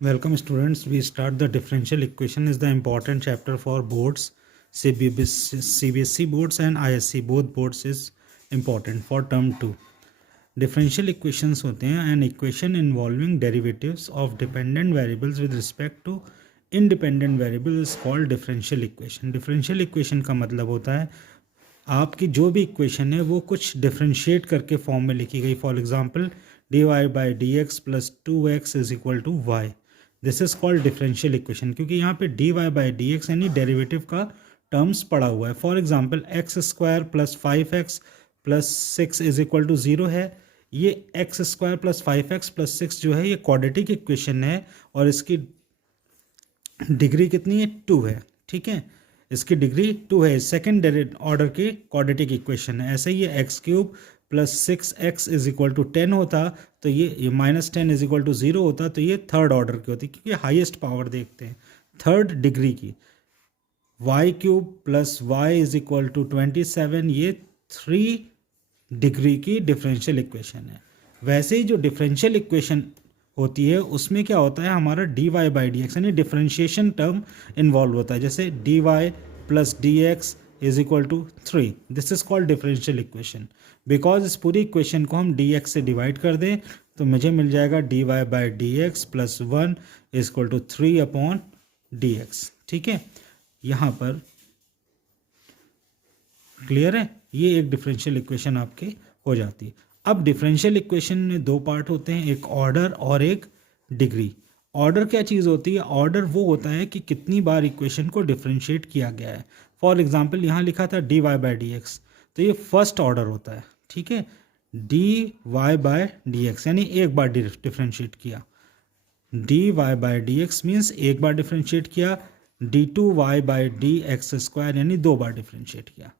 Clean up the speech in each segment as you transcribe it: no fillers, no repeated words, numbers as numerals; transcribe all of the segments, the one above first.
Welcome students. We start the differential equation is the important chapter for boards, CBSE boards and ISC both boards is important for term 2. Differential equations होते हैं an equation involving derivatives of dependent variables with respect to independent variable is called differential equation. Differential equation का मतलब होता है आपकी जो भी equation है वो कुछ डिफ्रेंशिएट करके फॉर्म में लिखी गई. For example dy/dx + 2x = y. This is called differential equation क्योंकि यहाँ पे dy/dx यानी डेरिवेटिव का टर्म्स पड़ा हुआ है. फॉर एग्जांपल x² + 5x + 6 = 0 है. ये x² + 5x + 6 जो है ये क्वाड्रेटिक इक्वेशन है और इसकी डिग्री कितनी है 2 है. ठीक है, इसकी डिग्री 2 है. सेकेंड ऑर्डर की क्वाड्रेटिक इक्वेशन है. ऐसे ही ये x³ + 6x = 10 होता तो ये -10 = 0 होता तो ये थर्ड ऑर्डर की होती क्योंकि हाईएस्ट पावर देखते हैं थर्ड डिग्री की. y³ + y = 27 ये 3 डिग्री की डिफरेंशियल इक्वेशन है. वैसे ही जो डिफरेंशियल इक्वेशन होती है उसमें क्या होता है हमारा dy/dx यानी डिफरेंशिएशन टर्म इन्वॉल्व होता है. जैसे dy + dx = 3. This is called differential equation. Because इस पूरी इक्वेशन को हम dx से डिवाइड कर दें तो मुझे मिल जाएगा dy/dx + 1 = 3/dx. ठीक है, यहाँ पर क्लियर है. ये एक डिफरेंशियल इक्वेशन आपके हो जाती है. अब डिफरेंशियल इक्वेशन में दो पार्ट होते हैं, एक ऑर्डर और एक डिग्री. ऑर्डर क्या चीज़ होती है? ऑर्डर वो होता है कि कितनी बार इक्वेशन को डिफरेंशिएट किया गया है. फॉर एग्जांपल यहाँ लिखा था dy/dx तो ये फर्स्ट ऑर्डर होता है. ठीक है, dy/dx यानी एक बार डिफरेंशिएट किया. dy/dx मीन्स एक बार डिफरेंशिएट किया. d2y/dx² यानी दो बार डिफरेंशिएट किया.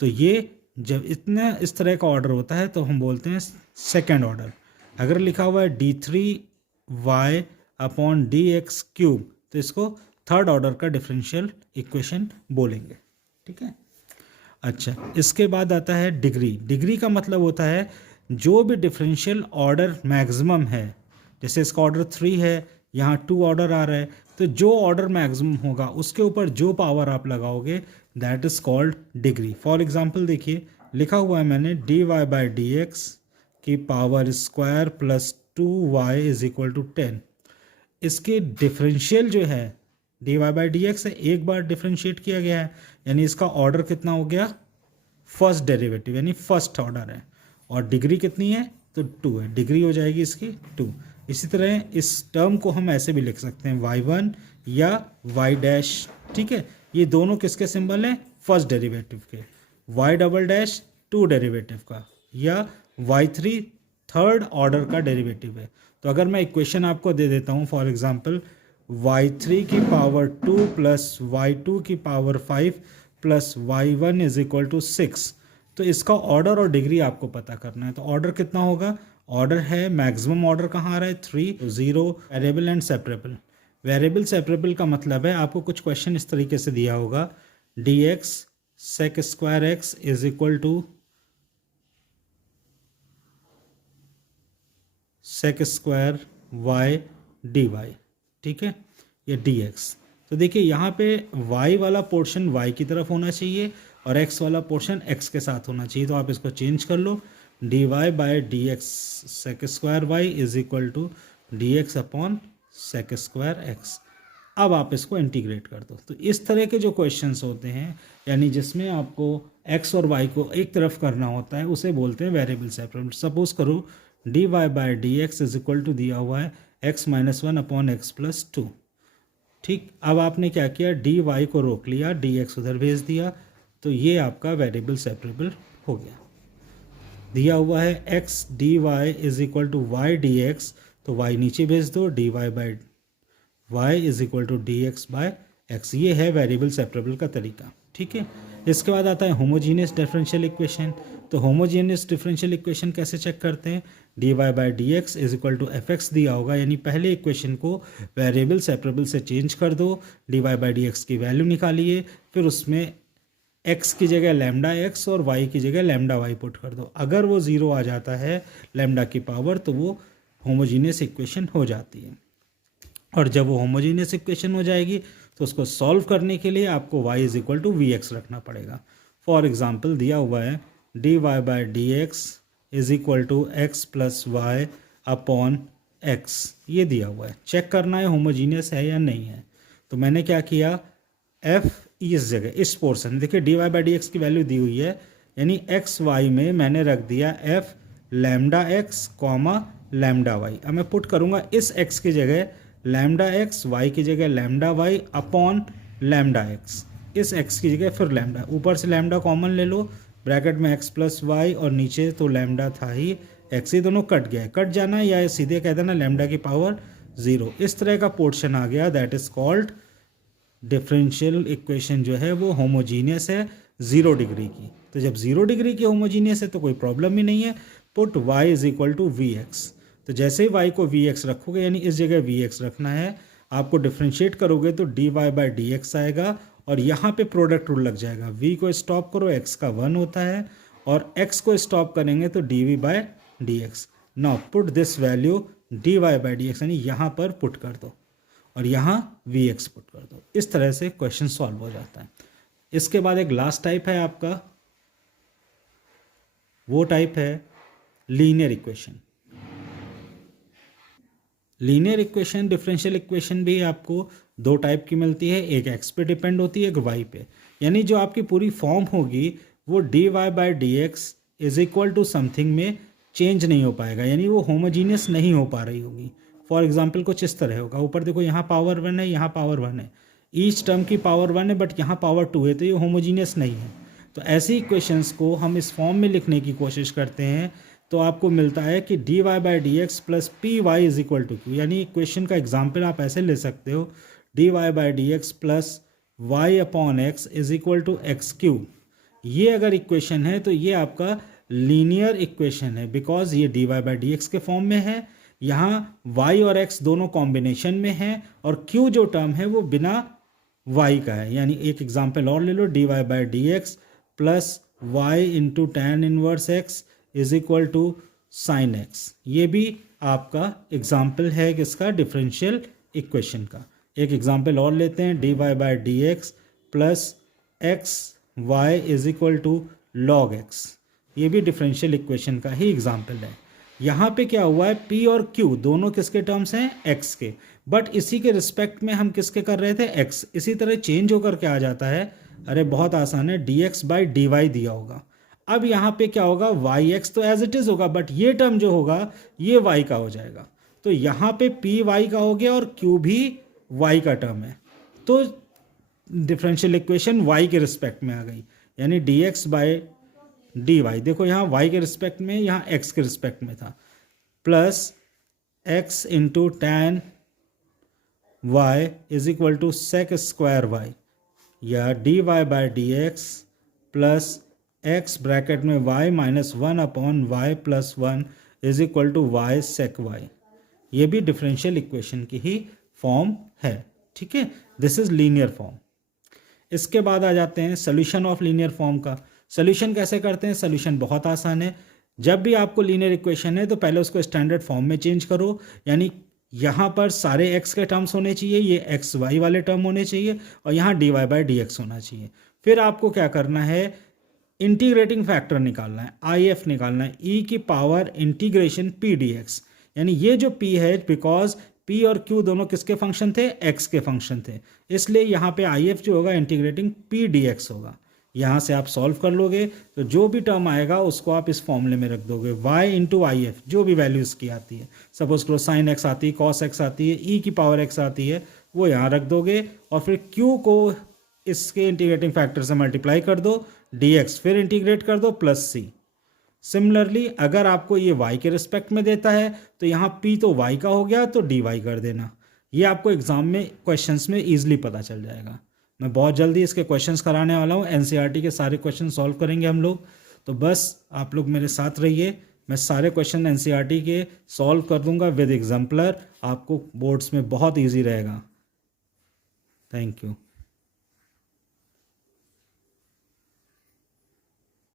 तो ये जब इस तरह का ऑर्डर होता है तो हम बोलते हैं सेकेंड ऑर्डर. अगर लिखा हुआ है d3y/dx³ तो इसको थर्ड ऑर्डर का डिफरेंशियल इक्वेशन बोलेंगे. ठीक है, अच्छा इसके बाद आता है डिग्री. डिग्री का मतलब होता है जो भी डिफरेंशियल ऑर्डर मैक्सिमम है. जैसे इसका ऑर्डर 3 है, यहाँ 2 ऑर्डर आ रहा है तो जो ऑर्डर मैक्सिमम होगा उसके ऊपर जो पावर आप लगाओगे that is called degree. For example देखिए लिखा हुआ है मैंने dy/dx की पावर स्क्वायर + 2y = 10. इसके डिफरेंशियल जो है dy/dx से एक बार डिफरेंशिएट किया गया है यानी इसका ऑर्डर कितना हो गया फर्स्ट डेरिवेटिव यानी फर्स्ट ऑर्डर है. और डिग्री कितनी है तो 2 है, डिग्री हो जाएगी इसकी 2. इसी तरह इस टर्म को हम ऐसे भी लिख सकते हैं y1 या y'. ठीक है, ये दोनों किसके सिंबल हैं? फर्स्ट डेरिवेटिव के. y" 2 डेरिवेटिव का या y3 थर्ड ऑर्डर का डेरिवेटिव है. तो अगर मैं इक्वेशन आपको दे देता हूँ फॉर एग्जांपल y3 की पावर 2 + y2 की पावर 5 + y1 = 6 तो इसका ऑर्डर और डिग्री आपको पता करना है. तो ऑर्डर कितना होगा? ऑर्डर है मैक्सिमम ऑर्डर कहाँ आ रहा है 3, 0, variable and separable. Variable separable का मतलब है आपको कुछ क्वेश्चन इस तरीके से दिया होगा dx sec² x = sec² y dy. ठीक है, ये dx. तो देखिए यहाँ पे y वाला पोर्शन y की तरफ होना चाहिए और x वाला पोर्शन x के साथ होना चाहिए. तो आप इसको चेंज कर लो dy/dx sec² y = dx/sec² x. अब आप इसको इंटीग्रेट कर दो. तो इस तरह के जो क्वेश्चंस होते हैं यानी जिसमें आपको x और y को एक तरफ करना होता है उसे बोलते हैं वेरिएबल सेपरेबल. सपोज करो dy/dx = दिया हुआ है x - 1/x + 2. ठीक, अब आपने क्या किया dy को रोक लिया, dx उधर भेज दिया तो ये आपका वेरिएबल सेपरेबल हो गया. दिया हुआ है x dy = y dx तो y नीचे भेज दो dy/y = dx/x. ये है वेरिएबल सेपरेबल का तरीका. ठीक है, इसके बाद आता है होमोजीनियस डिफरेंशियल इक्वेशन. तो होमोजीनियस डिफरेंशियल इक्वेशन कैसे चेक करते हैं? dy/dx = fx दिया होगा यानी पहले इक्वेशन को वेरिएबल सेपरेबल से चेंज कर दो, dy/dx की वैल्यू निकालिए, फिर उसमें x की जगह λx और y की जगह λy पुट कर दो. अगर वो 0 आ जाता है लैम्डा की पावर तो वो होमोजीनियस इक्वेशन हो जाती है. और जब वो होमोजीनियस इक्वेशन हो जाएगी तो उसको सॉल्व करने के लिए आपको y is equal to v x रखना पड़ेगा। फॉर एग्जाम्पल दिया हुआ है dy by D x is equal to x plus y upon x, ये दिया हुआ है। चेक करना है होमोजीनियस है या नहीं है। तो मैंने क्या किया, f इस जगह इस पोर्शन, देखिए dy बाई डी एक्स की वैल्यू दी हुई है, यानी एक्स वाई में मैंने रख दिया f lambda x comma lambda y. अब मैं पुट करूँगा इस x की जगह लैम्डा एक्स, वाई की जगह lambda y upon lambda x, इस x की जगह फिर लैम्डा, ऊपर से लैम्डा कॉमन ले लो, ब्रैकेट में x प्लस वाई और नीचे तो लैम्डा था ही, x ही दोनों कट गया है, कट जाना या सीधे कह देना लैम्डा की पावर 0। इस तरह का पोर्शन आ गया, that is called differential equation जो है वो होमोजीनियस है 0 डिग्री की। तो जब 0 डिग्री की होमोजीनियस है तो कोई प्रॉब्लम ही नहीं है। Put y is equal to v x, तो जैसे ही y को वी एक्स रखोगे, यानी इस जगह वी एक्स रखना है, आपको डिफ्रेंशिएट करोगे तो dy बाई डी एक्स आएगा और यहाँ पे प्रोडक्ट रूल लग जाएगा। v को स्टॉप करो, x का 1 होता है, और x को स्टॉप करेंगे तो dv by D x. Now put this value dy by D x, यानी यहाँ पर पुट कर दो और यहाँ वी एक्स पुट कर दो। इस तरह से क्वेश्चन सॉल्व हो जाता है। इसके बाद एक लास्ट टाइप है आपका, वो टाइप है linear equation. Linear equation, differential equation भी आपको दो टाइप की मिलती है, एक एक्स पे डिपेंड होती है, एक वाई पे। यानी जो आपकी पूरी फॉर्म होगी वो d Y by D x is equal to something में चेंज नहीं हो पाएगा, यानी वो होमोजीनियस नहीं हो पा रही होगी। फॉर एग्जाम्पल कुछ इस तरह होगा, ऊपर देखो यहाँ पावर 1 है, यहाँ पावर 1 है, ईच टर्म की पावर 1 है बट यहाँ पावर 2 है, तो ये होमोजीनियस नहीं है। तो ऐसी इक्वेशंस को हम इस फॉर्म में लिखने की कोशिश करते हैं, तो आपको मिलता है कि d Y by D x plus p y is equal to q. यानी इक्वेशन का एग्जाम्पल आप ऐसे ले सकते हो, d Y by D x plus y upon x is equal to x q. ये अगर इक्वेशन है तो ये आपका लीनियर इक्वेशन है, बिकॉज ये d Y by D x के फॉर्म में है, यहाँ y और x दोनों कॉम्बिनेशन में है, और q जो टर्म है वो बिना y का है। यानी एक एग्जांपल और ले लो, D Y by D x plus Y into tan inverse X is equal to sine X. ये भी आपका एग्जाम्पल है किसका, डिफरेंशियल इक्वेशन का। एक एग्जाम्पल और लेते हैं, d Y by D x plus x y is equal to log x. ये भी डिफरेंशियल इक्वेशन का ही एग्जाम्पल है। यहाँ पे क्या हुआ है, P और Q दोनों किसके टर्म्स हैं, x के, बट इसी के रिस्पेक्ट में हम किसके कर रहे थे, x। इसी तरह चेंज होकर क्या आ जाता है, अरे बहुत आसान है, dx बाई डी वाई दिया होगा। अब यहाँ पे क्या होगा, yx तो एज इट इज होगा, बट ये टर्म जो होगा ये y का हो जाएगा। तो यहाँ पे P y का हो गया और Q भी y का टर्म है, तो डिफरेंशियल इक्वेशन y के रिस्पेक्ट में आ गई, यानी dx बाई डी वाई, देखो यहाँ y के रिस्पेक्ट में, यहाँ x के रिस्पेक्ट में था, plus x into tan Y is equal to sec square Y, या D Y by D x plus X bracket में y minus 1 upon Y plus 1 is equal to Y sec Y. ये भी differential equation की ही form है, ठीक है, this is linear form. इसके बाद आ जाते हैं सोल्यूशन ऑफ लीनियर फॉर्म का। सोल्यूशन कैसे करते हैं, सोल्यूशन बहुत आसान है। जब भी आपको लीनियर इक्वेशन है तो पहले उसको स्टैंडर्ड फॉर्म में चेंज करो, यानी यहाँ पर सारे x के टर्म्स होने चाहिए, ये एक्स वाई वाले टर्म होने चाहिए, और यहाँ d Y by D x होना चाहिए। फिर आपको क्या करना है, इंटीग्रेटिंग फैक्टर निकालना है, IF निकालना है, e की power integration P D x. यानी ये जो p है, बिकॉज p और q दोनों किसके फंक्शन थे, x के फंक्शन थे, इसलिए यहाँ पे IF जो होगा इंटीग्रेटिंग पी डी एक्स होगा। यहाँ से आप सॉल्व कर लोगे तो जो भी टर्म आएगा उसको आप इस फॉर्मूले में रख दोगे, y इंटू आई एफ, जो भी वैल्यू इसकी आती है, सपोज करो साइन x आती है, कॉस x आती है, e की पावर x आती है, वो यहाँ रख दोगे, और फिर q को इसके इंटीग्रेटिंग फैक्टर से मल्टीप्लाई कर दो, dx फिर इंटीग्रेट कर दो प्लस c। सिमिलरली अगर आपको ये y के रिस्पेक्ट में देता है तो यहाँ p तो y का हो गया तो dy कर देना। ये आपको एग्जाम में क्वेश्चंस में ईजिली पता चल जाएगा। मैं बहुत जल्दी इसके क्वेश्चंस कराने वाला हूँ, एनसीईआरटी के सारे क्वेश्चन सॉल्व करेंगे हम लोग, तो बस आप लोग मेरे साथ रहिए। मैं सारे क्वेश्चन एनसीईआरटी के सॉल्व कर दूंगा विद एग्जाम्पलर, आपको बोर्ड्स में बहुत ईजी रहेगा। Thank you.